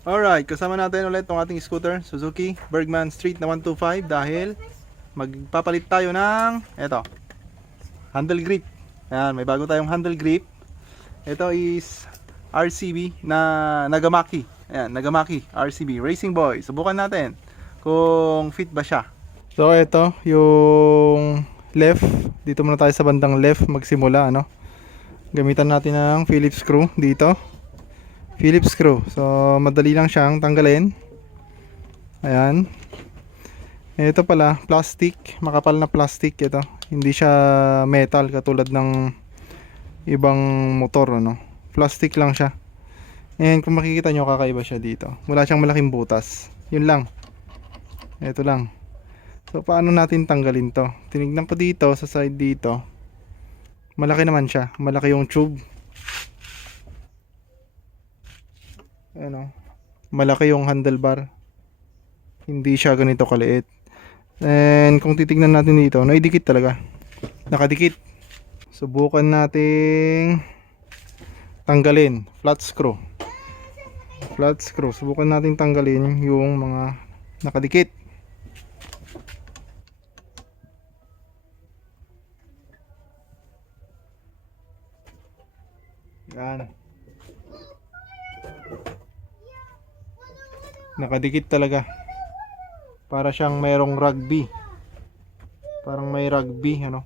Alright, kasama natin ulit itong ating scooter, Suzuki Bergman Street na 125 dahil magpapalit tayo ng handle grip. Ayan, may bago tayong handle grip. Ito is RCB na Nagamaki. Ayan, Nagamaki RCB Racing Boy. Subukan natin kung fit ba siya. So ito yung left. Dito muna tayo sa bandang left magsimula, ano. Gamitan natin ng Phillips screw dito. Phillips screw. So madali lang siyang tanggalin. Ayan. Ito pala, plastic, makapal na plastic ito. Hindi siya metal katulad ng ibang motor, ano. Plastic lang siya. And kung makikita nyo, kakaiba siya dito. Wala siyang malaking butas. Yun lang. Ito lang. So paano natin tanggalin to? Tinignan ko dito sa side dito. Malaki naman siya. Malaki yung tube. Ano? Malaki yung handlebar. Hindi siya ganito kaliit. And kung titignan natin dito, naidikit talaga. Nakadikit. Subukan nating tanggalin. Flat screw. Flat screw. Subukan nating tanggalin yung mga nakadikit. Yan. Nakadikit talaga. Para siyang mayroong rugby. Parang may rugby, ano.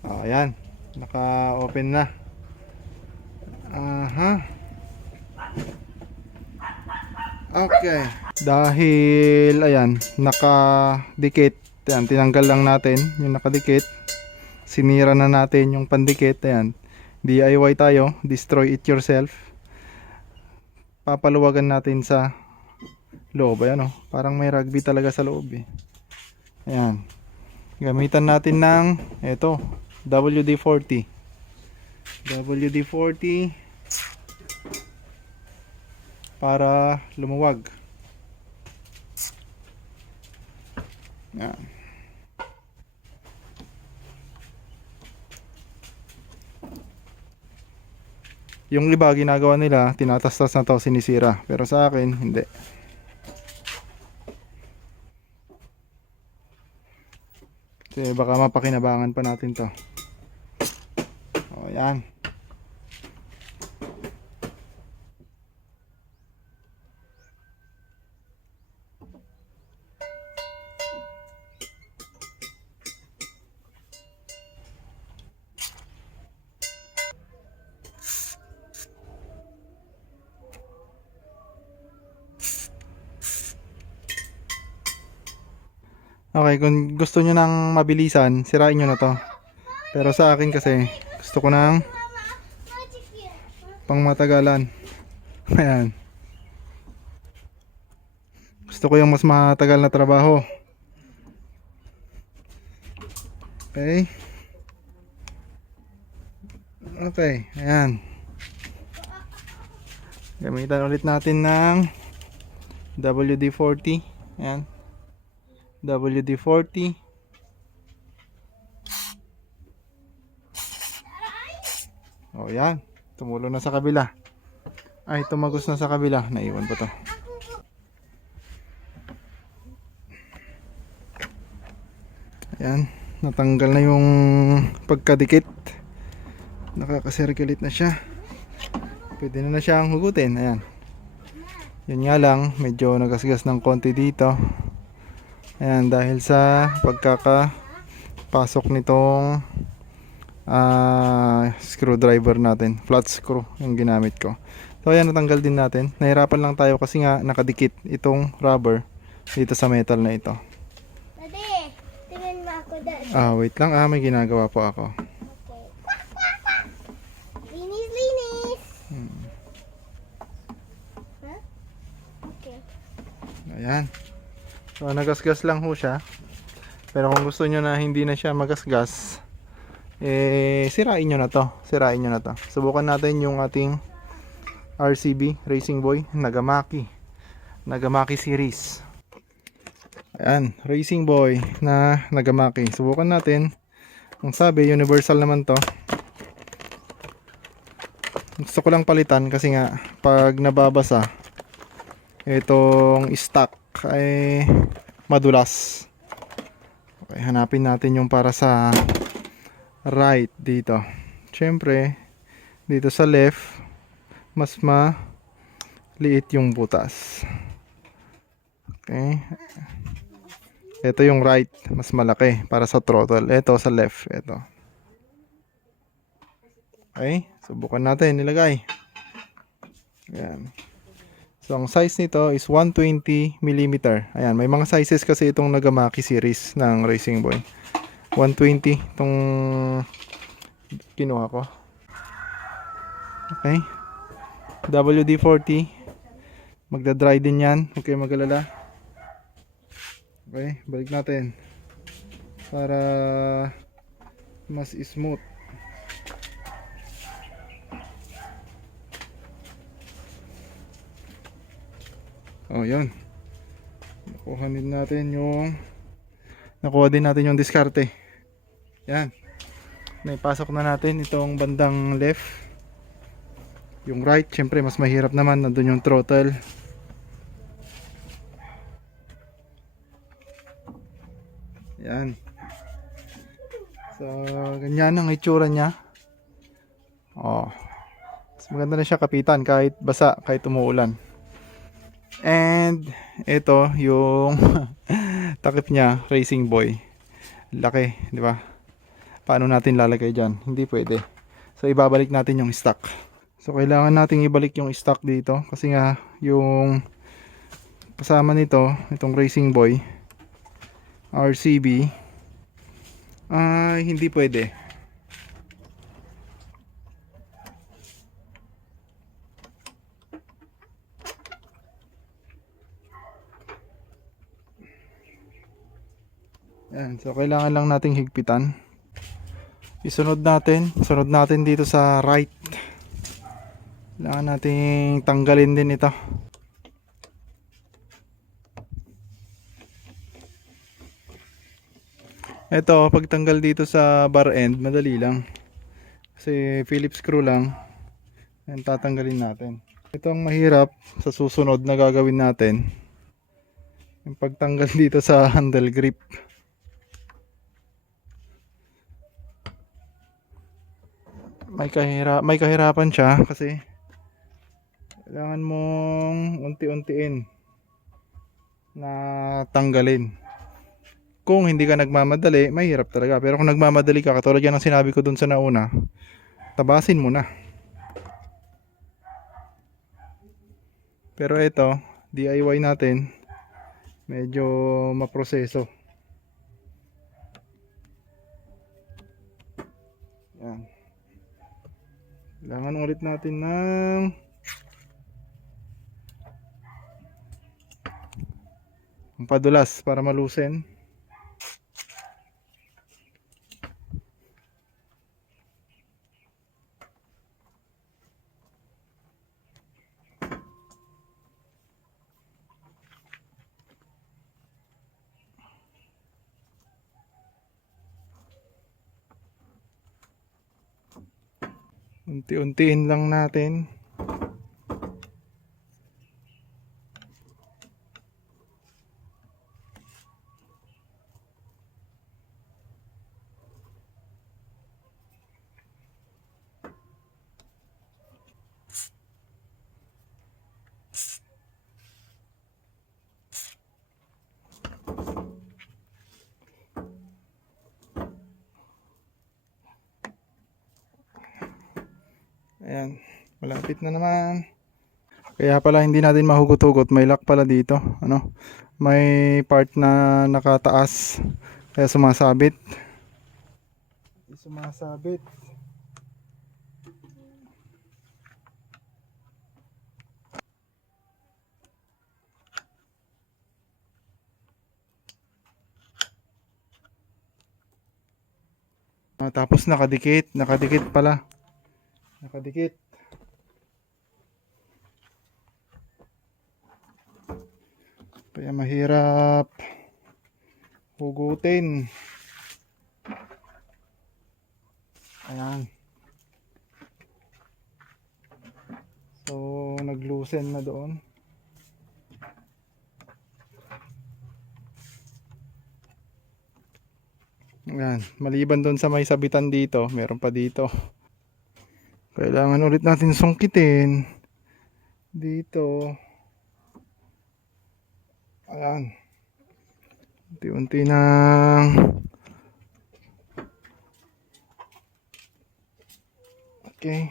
Ayan. Naka-open na. Aha. Okay. Dahil ayan, nakadikit. Ayan, tinanggal lang natin yung nakadikit. Sinira na natin yung pandikit. Ayan. DIY tayo. Destroy it yourself. Papaluwagan natin sa loob. Ayan, oh. Parang may rugby talaga sa loob, eh. Ayan. Gamitan natin ng WD-40. WD-40 para lumuwag. Ayan. Yung iba ginagawa nila, tinatastas na to, sinisira. Pero sa akin, hindi. Kasi baka mapakinabangan pa natin to. O, yan. Okay, kung gusto nyo ng mabilisan, sirain nyo na to. Pero sa akin kasi, gusto ko ng pang matagalan. Ayan. Gusto ko yung mas matagal na trabaho. Okay. Okay, ayan. Gamitan ulit natin ng WD-40. Ayan. WD-40. O yan, tumulo na sa kabila. Ay, tumagos na sa kabila. Naiwan pa to. Ayan, natanggal na yung pagkadikit. Nakakasirculate na siya. Pwede na siyang hugutin. Ayan. Yun nga lang, medyo nagasgas ng konti dito. Ayan, dahil sa pagkakapasok nitong screwdriver natin. Flat screw yung ginamit ko. So ayan, natanggal din natin. Nahirapan lang tayo kasi nga nakadikit itong rubber dito sa metal na ito. Daddy, tingnan mo ako, Daddy. Wait lang, may ginagawa po ako. Okay. Linis, linis. Huh? Okay. Ayan. So nagasgas lang ho siya. Pero kung gusto nyo na hindi na siya magasgas, sirain nyo na to. Sirain nyo na to. Subukan natin yung ating RCB Racing Boy Nagamaki. Nagamaki series. Ayan, Racing Boy na Nagamaki. Subukan natin. Ang sabi, universal naman to. Gusto ko lang palitan kasi nga pag nababasa itong stock ay madulas. Okay, hanapin natin yung para sa right dito. Siyempre, dito sa left, mas maliit yung butas. Okay. Ito yung right, mas malaki para sa throttle. Ito sa left, ito. Okay, subukan natin nilagay. Ayan. So, ang size nito is 120 mm. Ayan, may mga sizes kasi itong Nagamaki series ng Racing Boy. 120 itong kinuha ko. Okay. WD-40. Magda-dry din yan. Huwag kayong mag-alala. Okay, balik natin. Para mas smooth. Oh, yun. Nakuha din natin yung diskarte. Yan. Naipasok na natin itong bandang left. Yung right, syempre mas mahirap naman. Nandun yung throttle. Yan. So, ganyan ang itsura niya. Oh. Mas maganda na siya kapitan kahit basa, kahit umuulan. And ito yung takip niya, Racing Boy. Laki, di ba? Paano natin lalagay diyan? Hindi pwede. So ibabalik natin yung stock. So kailangan nating ibalik yung stock dito kasi nga yung kasama nito, itong Racing Boy RCB ay hindi pwede. Yan, so kailangan lang nating higpitan. Sunod natin dito sa right. Kailangan nating tanggalin din ito. Ito, pagtanggal dito sa bar end, madali lang. Kasi Phillips screw lang. Yan, tatanggalin natin. Ito ang mahirap sa susunod na gagawin natin. Yung pagtanggal dito sa handle grip. May kahirapan siya kasi kailangan mong unti-untiin na tanggalin. Kung hindi ka nagmamadali, mahirap talaga. Pero kung nagmamadali ka, katulad yan ang sinabi ko dun sa nauna, tabasin mo na. Pero ito, DIY natin, medyo maproseso. Yan. Kailangan ulit natin ng padulas para malusin. Unti-untiin lang natin. Ayan, malapit na naman. Kaya pala hindi natin mahugot-hugot, may lock pala dito, ano? May part na nakataas kaya sumasabit. Tapos nakadikit pala. Nakadikit. Kaya mahirap hugutin. Ayan. So, nag-loosen na doon. Ayan, maliban doon sa may sabitan dito, meron pa dito. Kailangan ulit natin sungkitin. Dito. Ayan. Unti-unti nang okay.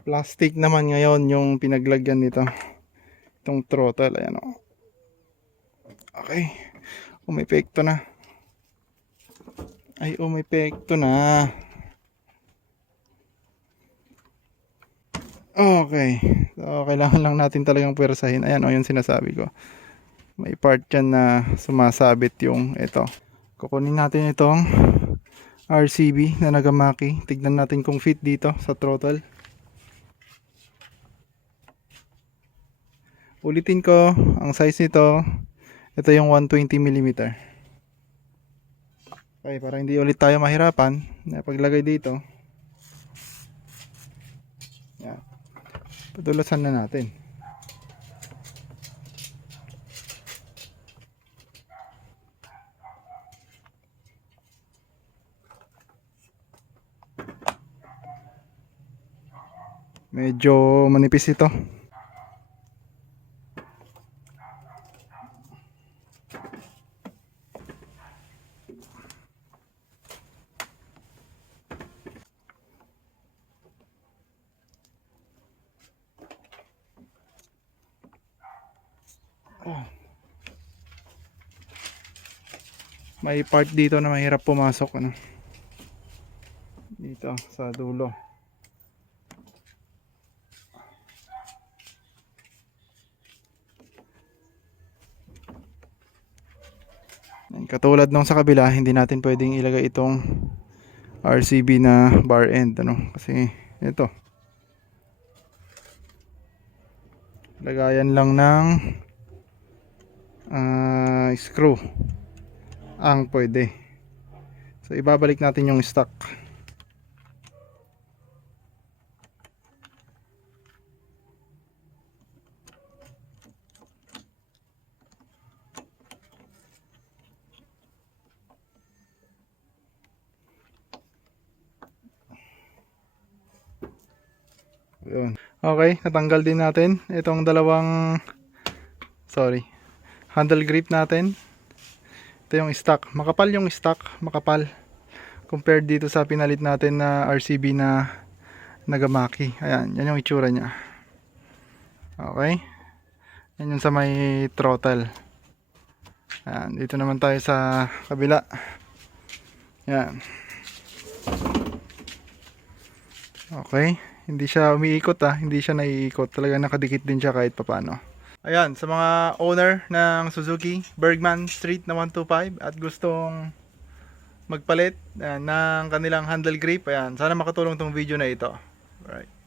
Plastic naman ngayon yung pinaglagyan nito. Itong throttle, ayan o. Okay. Umepekto na. Ay, umepekto na. Okay. So, kailangan lang natin talagang puwersahin. Ayan o, yung sinasabi ko. May part dyan na sumasabit yung ito. Kukunin natin itong RCB na Nagamaki. Tignan natin kung fit dito sa throttle. Ulitin ko, ang size nito, ito yung 120mm. Okay, para hindi ulit tayo mahirapan, na paglagay dito. Yan. Patulasan na natin. Medyo manipis ito. May part dito na mahirap pumasok, ano, dito sa dulo. Katulad nung sa kabila, hindi natin pwedeng ilagay itong RCB na bar end, ano, kasi ito lagayan lang ng screw ang pwede. So ibabalik natin yung stock. Yun. Okay, natanggal din natin itong dalawang handle grip natin. Ito yung stock. Makapal yung stock, makapal. Compared dito sa pinalit natin na RCB na Nagamaki. Ayan, yan yung itsura niya. Okay. Yan yung sa may throttle. Ayan, dito naman tayo sa kabila. Ayan. Okay. Hindi siya umiikot hindi siya naiikot. Talaga nakadikit din siya kahit papano. Ayan, sa mga owner ng Suzuki Bergman Street na 125 at gustong magpalit ng kanilang handle grip, ayan, sana makatulong tong video na ito. Alright.